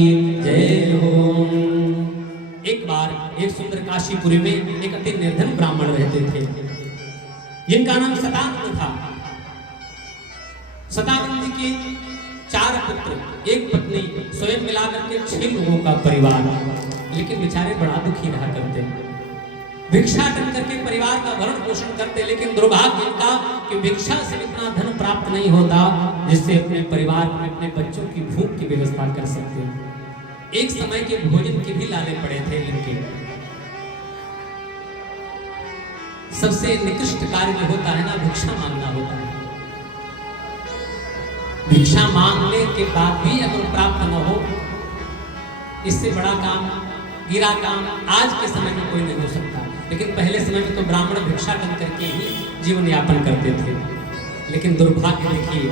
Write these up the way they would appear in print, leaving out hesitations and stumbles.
जय हो। एक बार एक सुंदर काशीपुरी में एक अति निर्धन ब्राह्मण रहते थे जिनका नाम सतानंद था। सतानंद जी के 4 पुत्र, एक पत्नी, स्वयं मिलाकर के 6 लोगों का परिवार। लेकिन बेचारे बड़ा दुखी रहा करते, भिक्षाटन करके परिवार का भरण पोषण करते। लेकिन दुर्भाग्य इनका कि भिक्षा से इतना धन प्राप्त नहीं होता जिससे अपने परिवार में अपने बच्चों की भूख की व्यवस्था कर सकते। एक समय के भोजन के भी लाले पड़े थे इनके। सबसे निकृष्ट कार्य जो होता है ना, भिक्षा मांगना होता है। भिक्षा मांगने के बाद भी अगर प्राप्त न हो, इससे बड़ा काम, गिरा काम आज के समय में कोई नहीं हो सकता। लेकिन पहले समय में तो ब्राह्मण भिक्षाटन करके ही जीवन यापन करते थे। लेकिन दुर्भाग्य देखिए,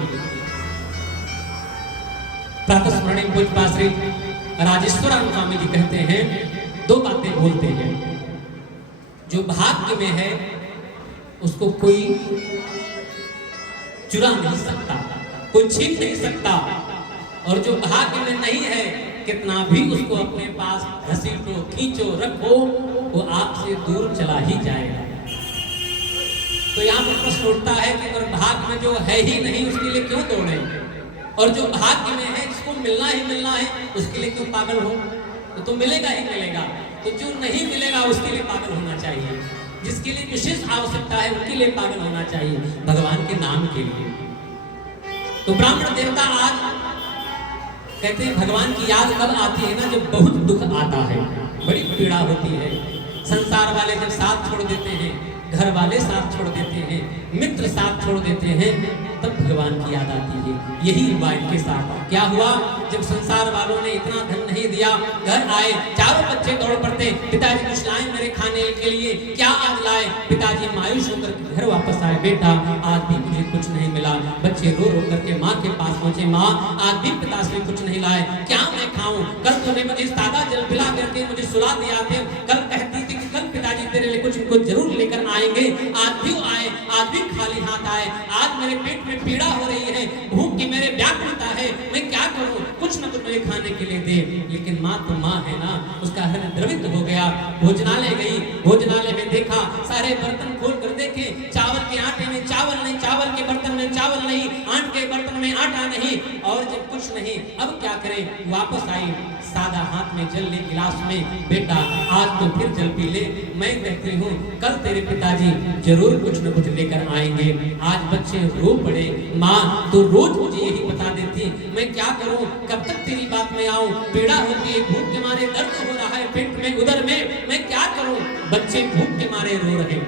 प्रातः स्मरणीय पूज्य श्री राजेश्वरानंद स्वामी जी कहते हैं, 2 बातें बोलते हैं। जो भाग्य में है उसको कोई चुरा नहीं सकता, कोई छीन नहीं सकता, और जो भाग्य में नहीं है कितना भी उसको अपने पास घसीटो, खींचो, रखो, वो आपसे दूर चला ही जाएगा। तो यहाँ पर प्रश्न उठता है कि अगर भाग्य में जो है ही नहीं उसके लिए क्यों दौड़े, और जो भाग्य में है जिसको मिलना ही मिलना है उसके लिए क्यों पागल हो। तो मिलेगा ही मिलेगा। तो जो नहीं मिलेगा उसके लिए पागल होना चाहिए, जिसके लिए विशेष आवश्यकता है उनके लिए पागल होना चाहिए, भगवान के नाम के लिए। तो ब्राह्मण देवता आज कहते हैं भगवान की याद कब आती है ना, जब बहुत दुख आता है, बड़ी पीड़ा होती है। संसार वाले जब साथ छोड़ देते हैं, घर वाले साथ छोड़ देते हैं, मित्र साथ छोड़ देते हैं, तब भगवान की याद आती है। यही हुआ इनके साथ। क्या हुआ, जब संसार वालों ने इतना धन नहीं दिया, घर आए, चारों बच्चे दौड़ पड़ते, पिताजी कुछ लाए मेरे खाने के लिए, क्या आज लाए। पिताजी मायूस होकर घर वापस आए, बेटा आज भी मुझे कुछ नहीं मिला। बच्चे रो रो करके माँ के पास पहुंचे, माँ आज भी पिताश्री कुछ नहीं लाए, क्या मैं खाऊं। कल तूने मुझे सादा जल पिला करके मुझे सुला दिया थे, कल कहती थी कि कल पिताजी तेरे लिए कुछ जरूर लेकर आएंगे, आज भी आए, आज भी खाली हाथ आए। आज मेरे पेट में पीड़ा हो रही है, भूख की मेरे व्याकुलता है, मैं क्या करूं, कुछ न कुछ मुझे खाने के लिए दे। लेकिन माँ तो माँ है ना, उसका हृदय द्रवित हो गया। भोजनालय गई, भोजनालय में देखा, सारे बर्तन खोल कर देखे, चावल के आटे में चावल नहीं, चावल के बर्तन में चावल नहीं, आटे के बर्तन में आटा नहीं, और जब कुछ नहीं, अब क्या करें। वापस आई, सादा हाथ में जल ले गिलास में, बेटा आज तो फिर जल पी ले, मैं कहती हूँ कल तेरे पिताजी जरूर कुछ न कुछ लेकर आएंगे। आज बच्चे रो पड़े, माँ तो रोज मुझे यही बता देती, मैं क्या करूं, कब तक तेरी बात में आऊं, पीड़ा होती है, भूख के मारे दर्द हो रहा है पेट में, उदर में, मैं क्या करूं। बच्चे भूख के मारे रो रहे।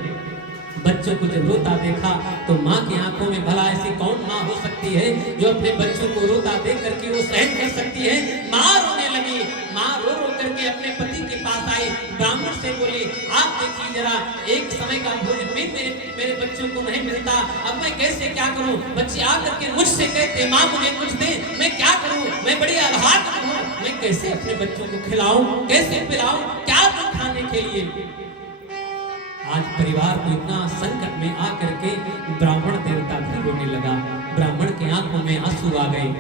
बच्चों को जब रोता देखा तो माँ की आंखों में भला ऐसी कौन माँ हो सकती है जो अपने बच्चों को रोता देख करके वो सहन कर सकती है। माँ रोने लगी, माँ रो रो करके अपने पति के पास आई, ब्राह्मण से बोली, आप देखिए जरा, एक समय का भोजन भी मेरे बच्चों को नहीं मिलता, अब मैं कैसे क्या करूं। बच्चे आकर के मुझसे कहते, माँ मुझे कुछ दे, मैं क्या करूं, मैं बड़ी अभागी हूं, मैं कैसे अपने बच्चों को खिलाऊं, कैसे पिलाऊं, क्या दूं खाने के लिए। आज परिवार को इतना संकट में आकर के ब्राह्मण देवता भी रोने लगा, ब्राह्मण के आंखों में आंसू आ गए।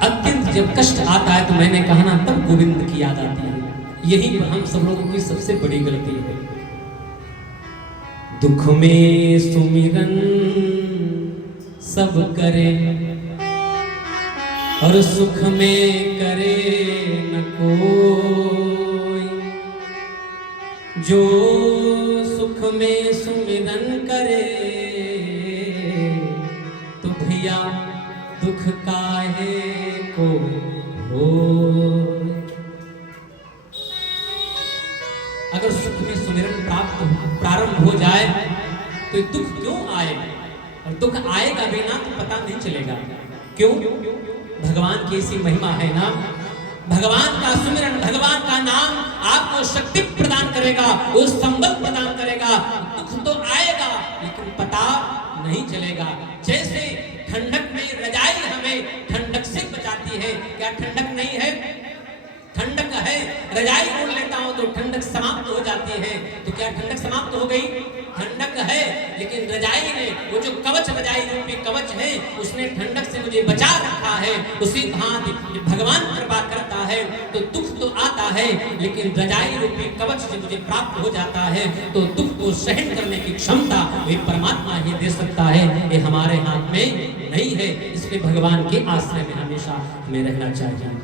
अत्यंत जब कष्ट आता है तो मैंने कहा ना, तब गोविंद की याद आती है। यही हम सब लोगों की सबसे बड़ी गलती है। दुख में सुमिरन सब करे और सुख में करे न कोई, जो सुख में सुमिरन करे तो भैया दुख काहे को हो। अगर सुख में सुमिरन प्रारंभ हो जाए तो दुख क्यों आए, और दुख आएगा भी ना तो पता नहीं चलेगा क्यों। भगवान की ऐसी महिमा है ना, भगवान का सुमिरन, भगवान का नाम आपको शक्ति प्रदान करेगा, वो संबल प्रदान करेगा। दुख तो आएगा लेकिन पता नहीं चलेगा। जैसे ठंडक में रजाई हमें ठंडक से बचाती है, क्या ठंडक नहीं है, ठंडक है, रजाई ओढ़ लेता हूं तो ठंडक समाप्त हो जाती है। तो क्या ठंडक समाप्त हो गई? ठंडक है, लेकिन रजाई ने, वो जो कवच रजाई रूपी कवच है, उसने ठंडक से मुझे बचा रखा है। उसी भांति भगवान कृपा करता है तो दुख तो आता है, लेकिन रजाई रूपी कवच से मुझे प्राप्त हो जाता है तो दुख को सहन करने की क्षमता वे परमात्मा ही दे सकता है। ये हमारे हाथ में नहीं है, इसलिए भगवान के आश्रय में हमेशा हमें रहना चाहिए।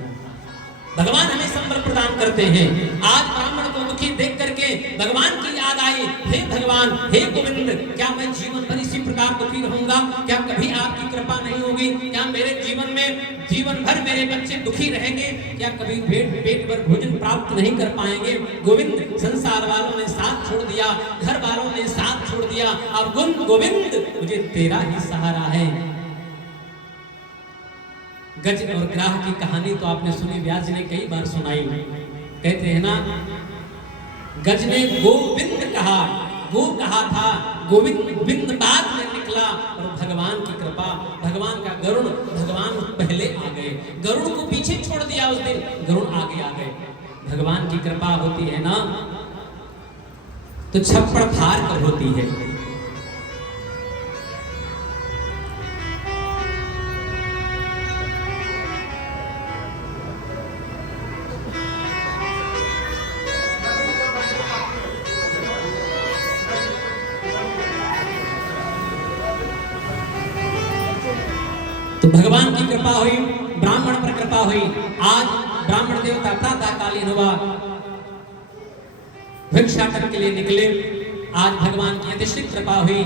भगवान हमें संबल प्रदान करते हैं। आज ब्राह्मण को दुखी देख करके भगवान की याद आई, हे भगवान, हे गोविंद, क्या मैं जीवन भर इसी प्रकार दुखी रहूंगा? क्या कभी आपकी कृपा नहीं होगी? क्या मेरे जीवन में जीवन भर मेरे बच्चे दुखी रहेंगे? क्या कभी पेट भर भोजन प्राप्त नहीं कर पाएंगे? गोविंद, संसार वालों ने साथ छोड़ दिया, घर वालों ने साथ छोड़ दिया, अब गोविंद मुझे तेरा ही सहारा है। गज और ग्राह की कहानी तो आपने सुनी, व्यास जी ने कई बार सुनाई। कहते हैं ना, गज ने गोविंद कहा, गो कहा था, गोविंद बिंद बाद में निकला, और भगवान की कृपा, भगवान का गरुड़, भगवान पहले आ गए, गरुड़ को पीछे छोड़ दिया उस दिन, गरुड़ आगे आ गए। भगवान की कृपा होती है ना तो छप्पड़ फाड़ कर होती है। तो भगवान की कृपा हुई, ब्राह्मण पर कृपा हुई। आज ब्राह्मण देवता प्रातःकालीन हुआ, भिक्षाटन के लिए निकले। आज भगवान की अतिशय कृपा हुई,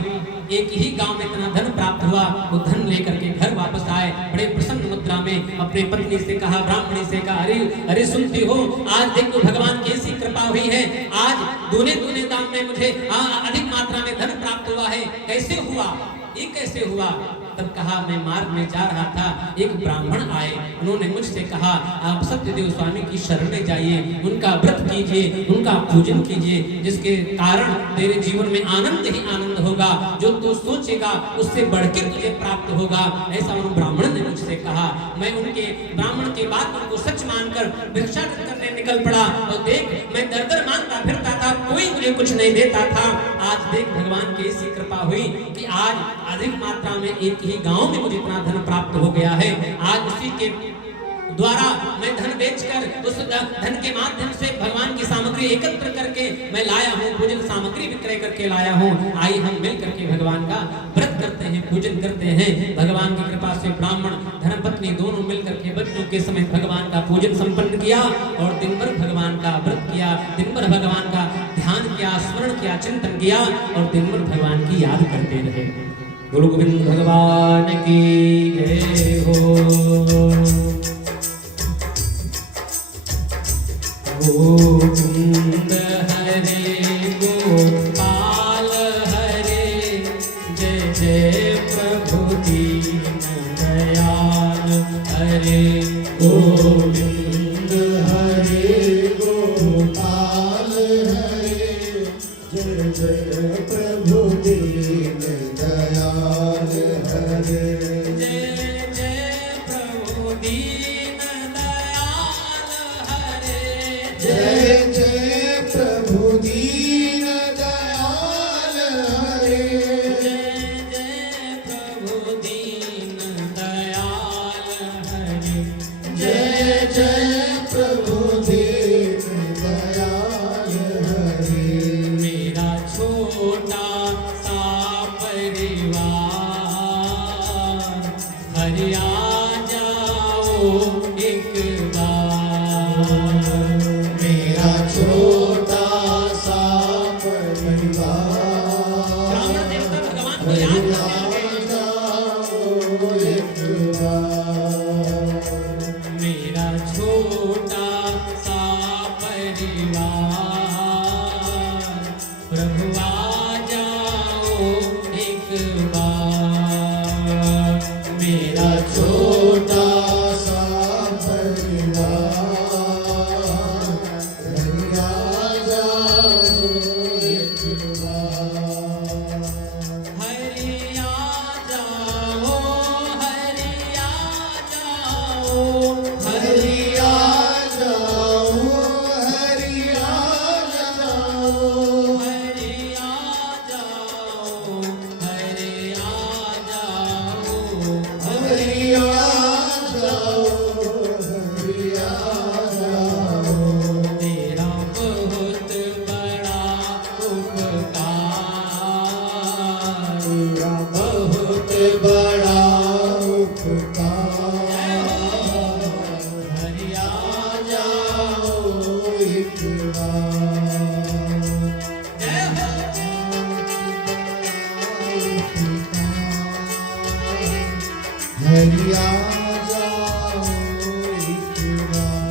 एक ही गांव में इतना धन प्राप्त हुआ, वो धन लेकर के घर वापस आए। बड़े प्रसन्न मुद्रा में अपने पत्नी से कहा, ब्राह्मणी से कहा, अरे अरे सुनती हो, आज देखो भगवान की ऐसी कृपा हुई है, आज दूने दूने दाम में मुझे अधिक मात्रा में धन प्राप्त हुआ है। कैसे हुआ? ये कैसे हुआ? तब कहा, मैं मार्ग में जा रहा था, एक ब्राह्मण आए, उन्होंने मुझसे कहा, आप सत्यदेव स्वामी की शरण में जाइए, उनका व्रत कीजिए, उनका पूजन कीजिए, जिसके कारण तेरे जीवन में आनंद ही आनंद होगा, जो तू सोचेगा उससे बढ़कर तुझे प्राप्त होगा। ऐसा उन ब्राह्मण ने मुझसे कहा। मैं उनके ब्राह्मण के बात को सच मानकर भिक्षाटन करने निकल पड़ा, और देख मैं दर दर मांगता फिरता था, कोई मुझे कुछ नहीं देता था। आज देख भगवान की ऐसी कृपा हुई कि आज अधिक मात्रा में एक ही गांव में मुझे इतना धन प्राप्त हो गया है। आज उसी के द्वारा मैं धन बेचकर उस धन के माध्यम से भगवान की सामग्री एकत्र करके मैं लाया हूँ, पूजन सामग्री विक्रय करके लाया हूँ। आई हम मिल करके भगवान का व्रत करते हैं, पूजन करते हैं। भगवान की कृपा से ब्राह्मण धर्मपत्नी दोनों मिल करके बच्चों के समेत भगवान का पूजन संपन्न किया, और दिन भर भगवान का व्रत किया, दिन भर भगवान का ध्यान किया, स्मरण किया, चिंतन किया, और दिन भर भगवान की याद करते रहे। गुरु गोविंद भगवान की जय हो। गोविंद हरे गोपाल हरे, जय जय प्रभु दीन दयाल हरे। गोविंद हरे गोपाल हरे, जय जय प्रभु दीन दयाल हरे। जय जय प्रभु दीन दयाल हरे, जय जय प्रभु दीन दयाल हरे। जय जय प्रभु दीन दयाल हरे, जय जय प्रभु दीन दयाल हरे। मेरा छोटा सा परिवार, हरि आ जाओ एक बार। मेरा छोटा सा परिवार, ब्राह्मण देवता भगवान को याद जाओ एक बार। मेरा छोटा सा परिवार, प्रभु आ जाओ एक बार। मेरा छोटा सा हरिया जाओ एक बार।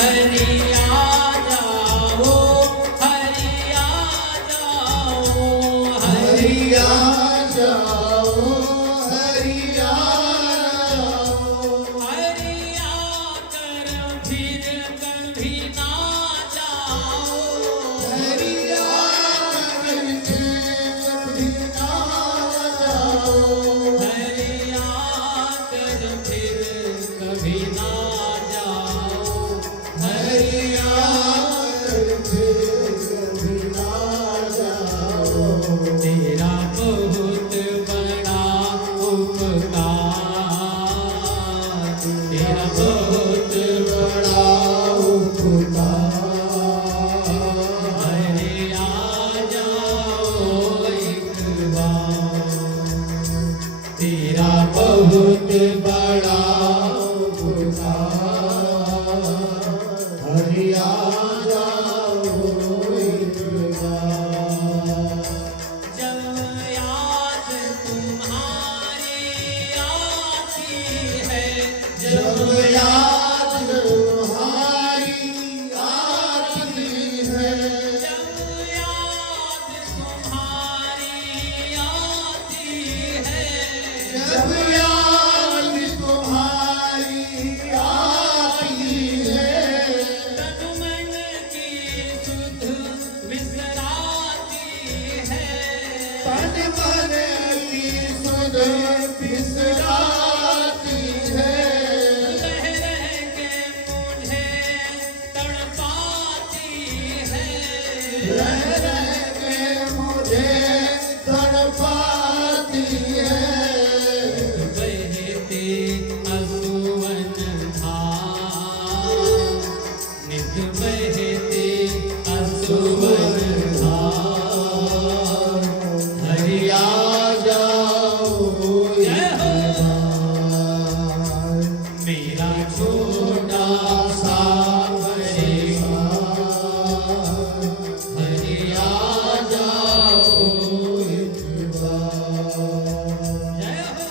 हरिया जाओ, हरिया जाओ, हरिया जाओ, हरिया जाओ। हरिया कर फिर कभी ना जाओ। हरिया करके कभी ना जाओ। हरिया कर फिर कभी ना जाओ। हरिया करके कभी ना जाओ। तेरा बहुत बड़ा उपकार, तेरा बहुत बड़ा उपकार। हरिया जाओ एक बार। तेरा बहुत बड़ा उपकार। हरिया जाओ एक बार। जब याद तुम्हारी आती है, जब याद तुम्हारी आती है। जब याद तुम्हारी आती है, जब याद तुम्हारी आती है। तन मन की सुध विसराती है। तन मन की सुध बिसराती है। रह रह के मुझे तड़पाती है। रह रह के मुझे तड़पाती है। बहते असुवन धार, नित बहते असुवन धार। हरिया जाओ एक बार। मेरा छोटा सा परिवार, हरिया जाओ एक बार। जय हो।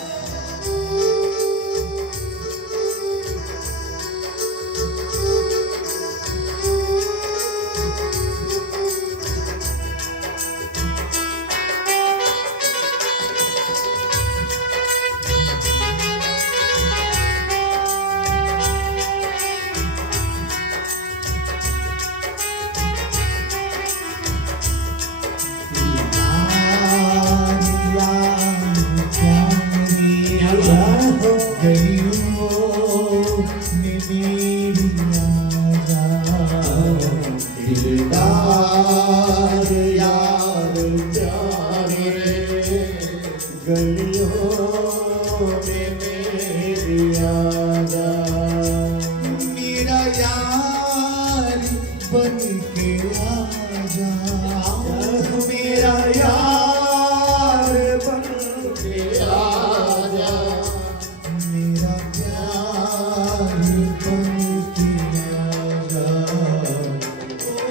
दिलदार यार प्यारे रे, गलियों में मेरी याद आ। मेरा यार बन के आजा। मेरा यार बन के आजा। मेरा प्यार बन के आजा। ओ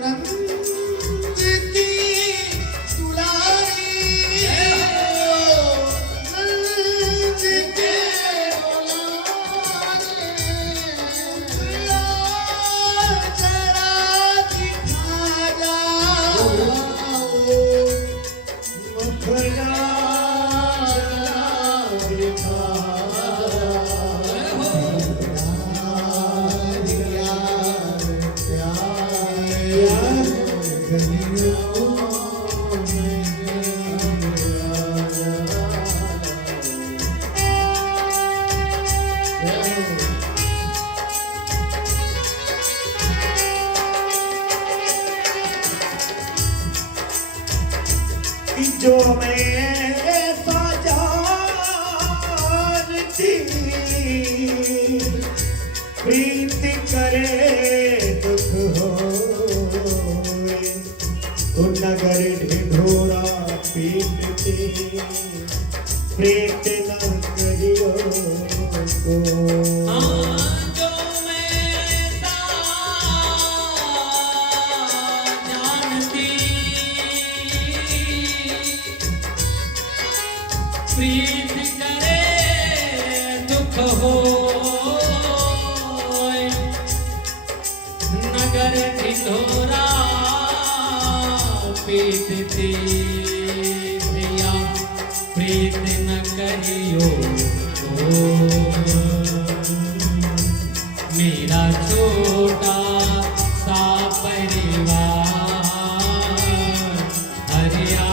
नंद की दुलारी, नंद के दुलारे, जरा दिखा जाओ। मखना दिखा जो मैं ऐसा जानती प्रीत करे दुख होए नगर ढिढोरा पीटते प्रीत न करियो को जो मैं जानती प्रीत करे दुख हो नगर ढिढोरा पीटते प्रिया प्रीत न करियो मेरा छोटा सा परिवार हरे आ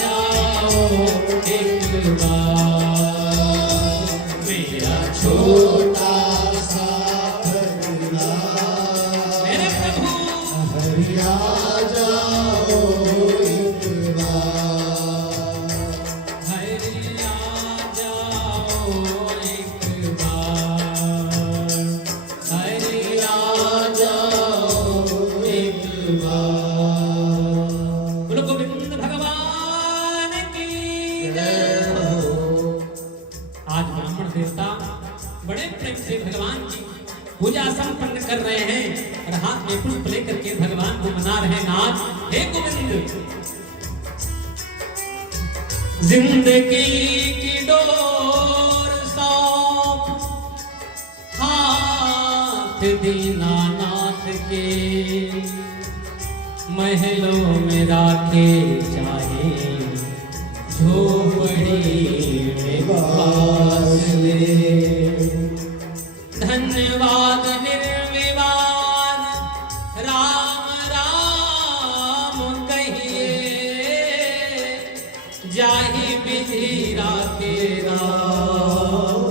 जाओ एक बार मेरा छोटा सा परिवार मेरे प्रभु हरिया जाओ एक बार हरे आ जाओ एक बार हरे आ जाओ एक बार बोलो गोविंद भगवान की जय हो। आज ब्राह्मण देवता बड़े प्रेम से भगवान की पूजा संपन्न कर रहे हैं और हाथ में पुष्प लेकर के भगवान को मना रहे हैं। नाथ हे गोविंद जिंदगी की डोर सौंप हाथ दीनानाथ के महलों में राखे चाहे झोपड़ी में बास ले धन्यवाद निर्विवाद राम राम कहिए जाहि विधि राखे राम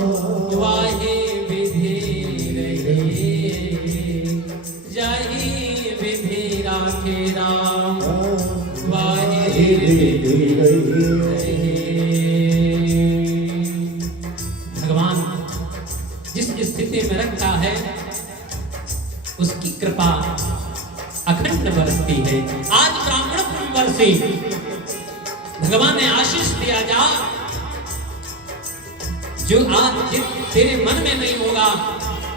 वाहि विधि रहिए जाहि विधि राखे राम वाहि विधि रहिए। भगवान जिस स्थिति में रखता है उसकी कृपा अखंड बरसती है। आज ब्राह्मण बरसी भगवान ने आशीष दिया जा जो आज तेरे मन में नहीं होगा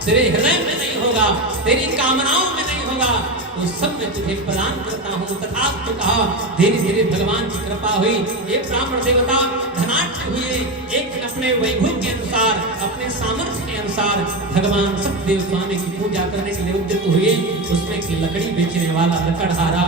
तेरे हृदय में नहीं होगा तेरी कामनाओं में नहीं होगा वो सब मैं तुझे प्रदान करता हूँ। तथास्तु कहा धीरे धीरे भगवान की कृपा हुई। ये ब्राह्मण देवता धनाढ्य हुए एक अपने वैभव के अनुसार अपने सामर्थ्य के अनुसार भगवान सतदेव स्वामी की पूजा करने के लिए उद्यत हुए। उसमें एक लकड़ी बेचने वाला लकड़हारा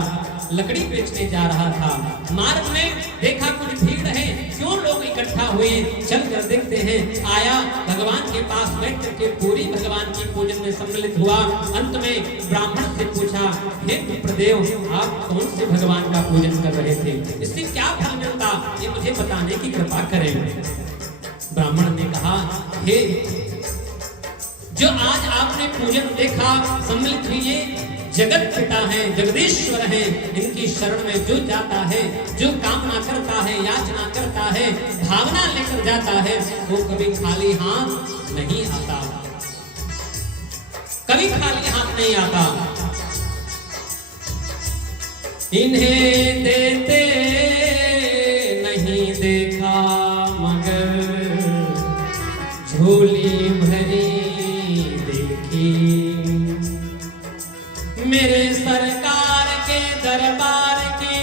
लकड़ी बेचने जा रहा था। मार्ग में देखा कुछ भीड़ है क्यों लोग इकट्ठा हुए चल कर देखते हैं। आया भगवान के पास बैठ करके पूरी भगवान की पूजन में सम्मिलित हुआ। अंत में ब्राह्मण से पूछा हे विप्रदेव आप कौन से भगवान का पूजन कर रहे थे इससे क्या फल मिलता ये मुझे बताने की कृपा करें। ब्राह्मण ने कहा हे जो आज आपने पूजन देखा सम्मिलित हुए जगत पिता है जगदीश्वर है। इनकी शरण में जो जाता है जो कामना करता है याचना करता है भावना लेकर जाता है वो कभी खाली हाथ नहीं आता कभी खाली हाथ नहीं आता। इन्हें देते नहीं देखा मगर झोली भरी देखी मेरे सरकार के दरबार की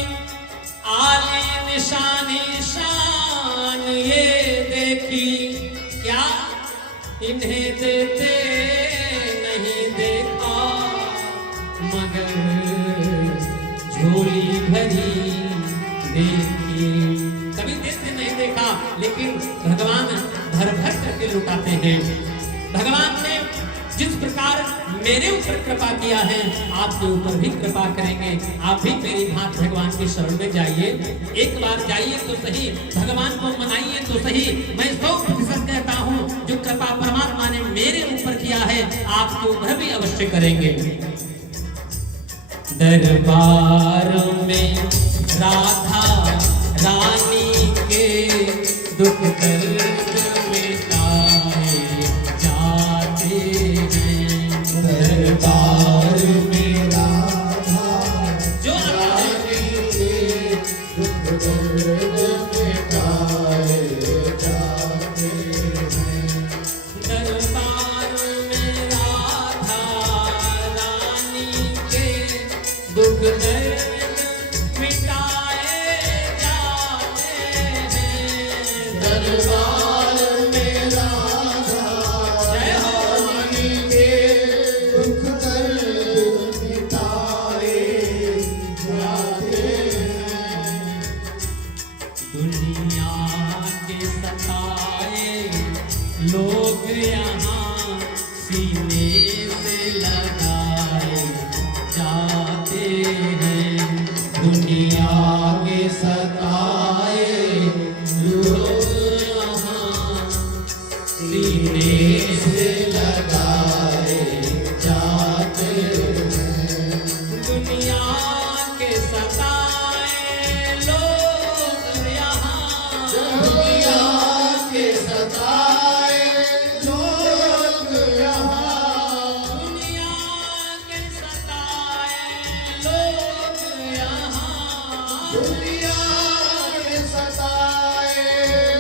आली निशानी शान ये देखी क्या इन्हें देते नहीं देखा मगर झोली भरी देखी। कभी देते नहीं देखा लेकिन भगवान भर भर करके लुटाते हैं। भगवान ने जिस प्रकार मेरे ऊपर कृपा किया है आपके ऊपर भी कृपा करेंगे। आप भी मेरी भांति भगवान की शरण में जाइए एक बार जाइए तो सही भगवान को मनाइए तो सही। मैं 100% कहता हूँ जो कृपा परमात्मा ने मेरे ऊपर किया है आपके ऊपर भी अवश्य करेंगे। दरबार में राधा रानी के दुख दर्द मिटाए जाते हैं। दरबार में राधा जो रानी के दुख दर्द मिटाए जाते हैं। दरबार में राधा रानी के दुख दर्द मिटाए जाते हैं। दरबार में राधा जय हो। रानी के दुख दर्द मिटाए जाते हैं। दुनिया के सताए लोग यहाँ सीने से लगाए जाते हैं। दुनिया के सताए लोग यहाँ सीने से लगाए जाते हैं। दुनिया के सताए लोग यहाँ दुनिया के सताए लोग यहाँ दुनिया के सताए लोग यहाँ दुनिया के सताए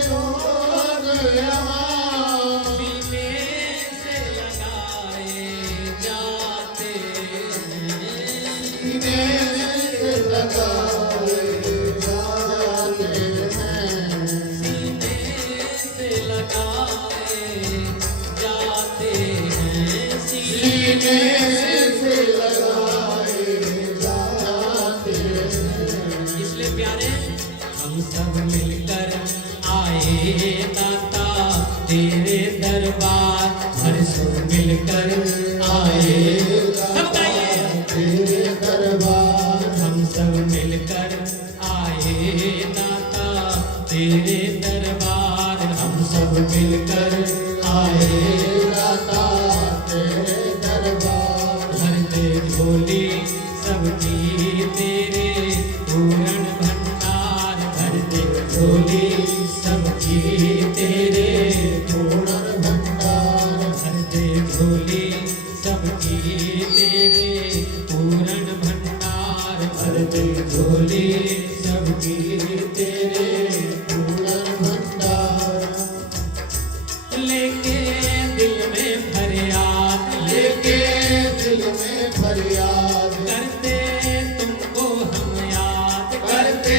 लोग यहाँ सीने से लगाए जाते हैं। सीने से लगाए जाते हैं। सीने से लगाए जाते हैं। सीने से लगाए जाते हैं। इसलिए प्यारे हम सब मिलकर आए दाता तेरे दरबार। हर सब मिलकर आए सब गाइए। तेरे दरबार हम सब मिलकर आए दाता तेरे दरबार। हम सब मिलकर आए दाता तेरे दरबार भर दे झोली सबकी तेरे पूर्ण भंडार। भर दे झोली सबकी तेरे पूर्ण भंडार भर दे झोली सबकी तेरे पूर्ण भंडार। भर दे झोली सबकी तेरे पूर्ण भंडार लेके दिल में फरियाद लेके दिल में फरियाद करते तुमको हम याद करते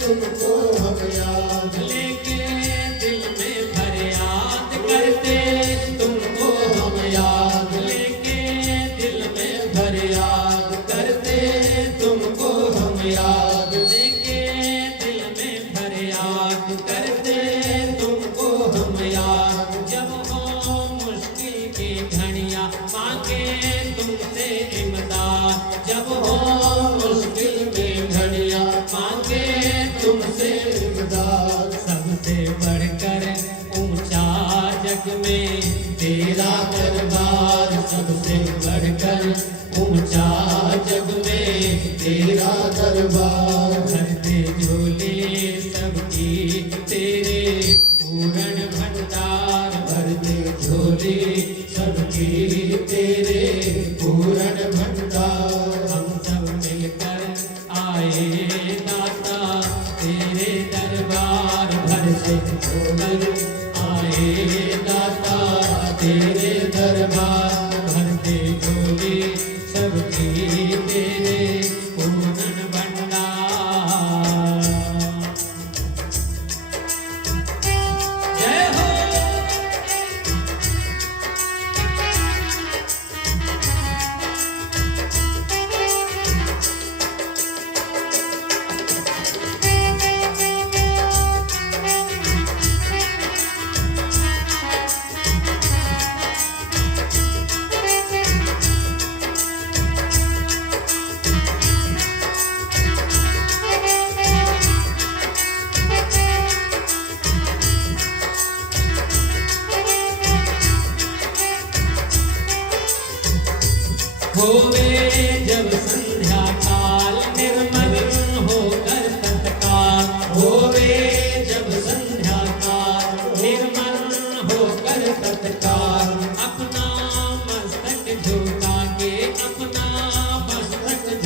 तुमको हम याद लेके दिल में फरियाद करते तुमको हम याद लेके दिल में फरियाद करते तुमको हम याद लेके दिल में फरियाद करते तुमको हम याद। जब हो मुश्किल की घड़ियाँ मांगे तुमसे इमदाद। जब हो मुश्किल में घड़ियाँ मांगे तुमसे इमदाद सबसे बढ़कर ऊंचा जग में तेरा दरबार। सबसे बढ़कर ऊंचा जग में तेरा दरबार भर दे झोली सबकी तेरे पूर्ण भंडार। भर दे झोली सबकी तेरे पूर्ण भंडार हम सब मिलकर आए दाता तेरे दरबार। भर से झोली आए दाता तेरे दरबार। भर दे झोली सबकी तेरे पूर्ण भंडार।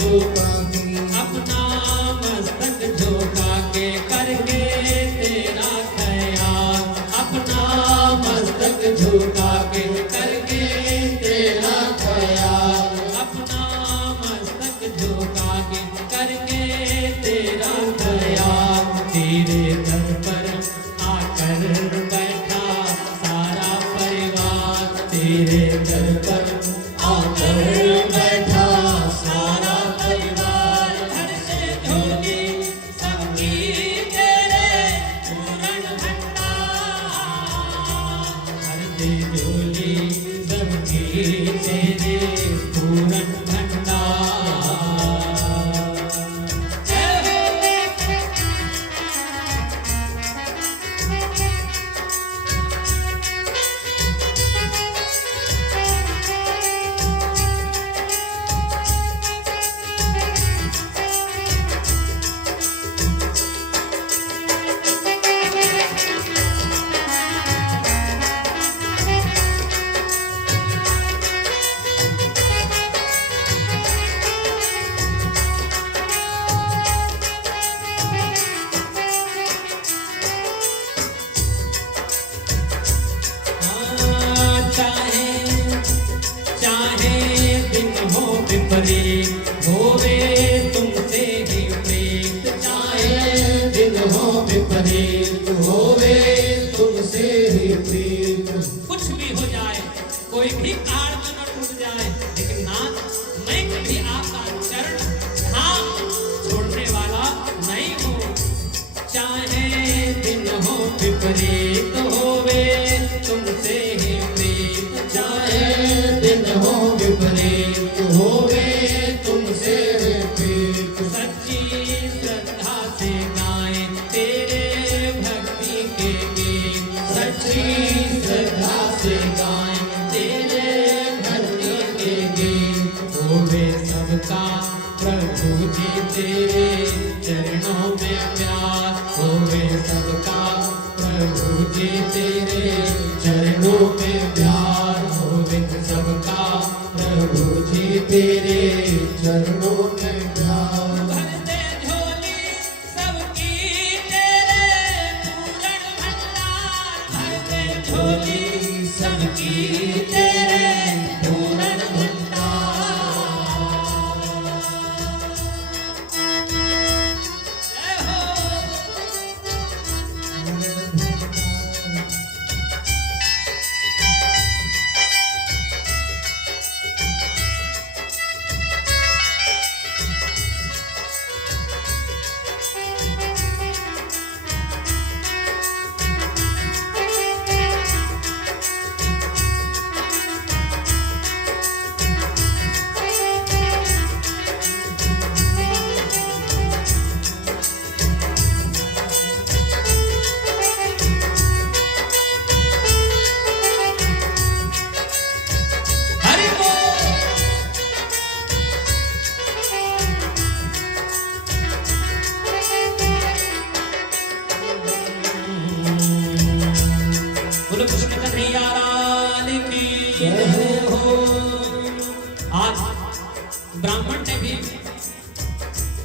झोंका के अपना मस्तक झोंका के करके तेरा ख्याल, अपना मस्तक झोंका के करके तेरा ख्याल, अपना मस्तक झोंका के करके तेरा ख्याल। तेरे दर पर आकर बैठा सारा परिवार, तेरे दर पर आकर बैठा सारा परिवार। घर से झोली सबकी तेरे पूर्ण भंडार, घर से झोली सबकी तेरे पूर्ण भंडार। जय हो। चाहे चाहे दिन हो विपरीत होवे तुमसे ही प्रीत, चाहे दिन हो विपरीत होवे तुमसे ही प्रीत। कुछ भी हो जाए, कोई भी पहाड़ क्यों न टूट जाए, लेकिन नाथ मैं कभी आपका चरण धाम छोड़ने वाला नहीं हूँ। चाहे दिन हो विपरीत होवे तुमसे ही प्रीत, चाहे दिन हो विपरीत होवे तुमसे ही प्रीत। सच्ची श्रद्धा से गाएं तेरे भक्ति के गीत, सच्ची श्रद्धा से गाएं तेरे भक्ति के गीत। होवे सबका प्रभु जी तेरे चरणों में प्यार, होवे सबका प्रभु जी तेरे चरणों में प्यार होवे सबका प्रभु जी तेरे चरणों में प्यार। भरते झोली सबकी तेरे पूर्ण भंडार, भरते झोली सबकी तेरे पूर्ण भंडार। जय हो। हरि बोल। बोलो कृष्ण कन्हैया लाल की जय हो। आज ब्राह्मण ने भी,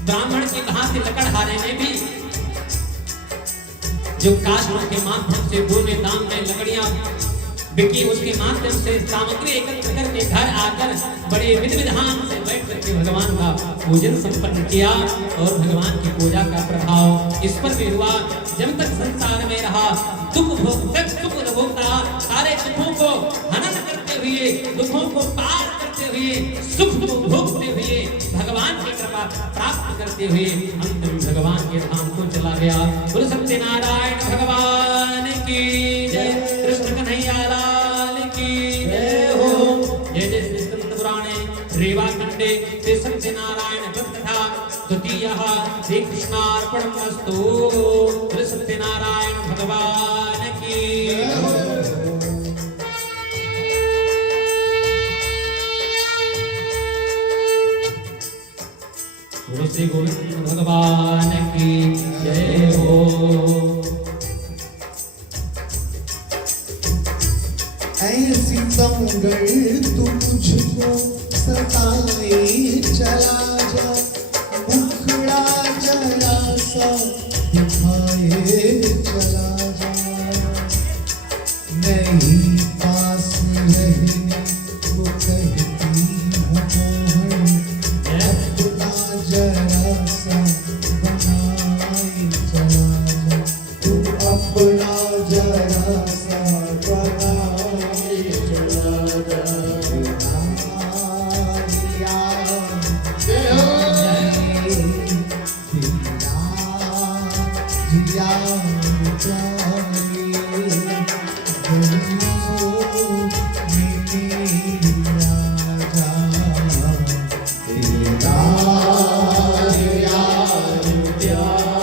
ब्राह्मण की भांति लकड़हारे ने भी जो काष्ठों के माध्यम से पूरे दाम में लकड़ियां बिकी, उसके माध्यम से सामग्री एकत्र करके घर आकर बड़े विधि विधान से बैठ करके भगवान का पूजन संपन्न किया। और भगवान की पूजा का प्रभाव इस पर भी हुआ। जब तक संसार में रहा दुख भोगता, सुख भोगता, सारे दुखों को हनन करते हुए, दुखों को पार करते हुए, सुख को भोगते हुए, भगवान की कृपा प्राप्त करते हुए अंत में भगवान के धाम को चला गया। बोलो सत्यनारायण भगवान की जय, कृष्ण कन्हैया लाल की जय हो। जय जय श्री स्कंद पुराणे रेवा खंडे श्री सत्यनारायण व्रत कथा द्वितीयः श्री कृष्णार्पणमस्तु। बोलो सत्यनारायण भगवान की जय हो। बोलो श्री गोविंद भगवान की जय हो। ऐसी तमगर तू मुझको सताए चला जा, द्वार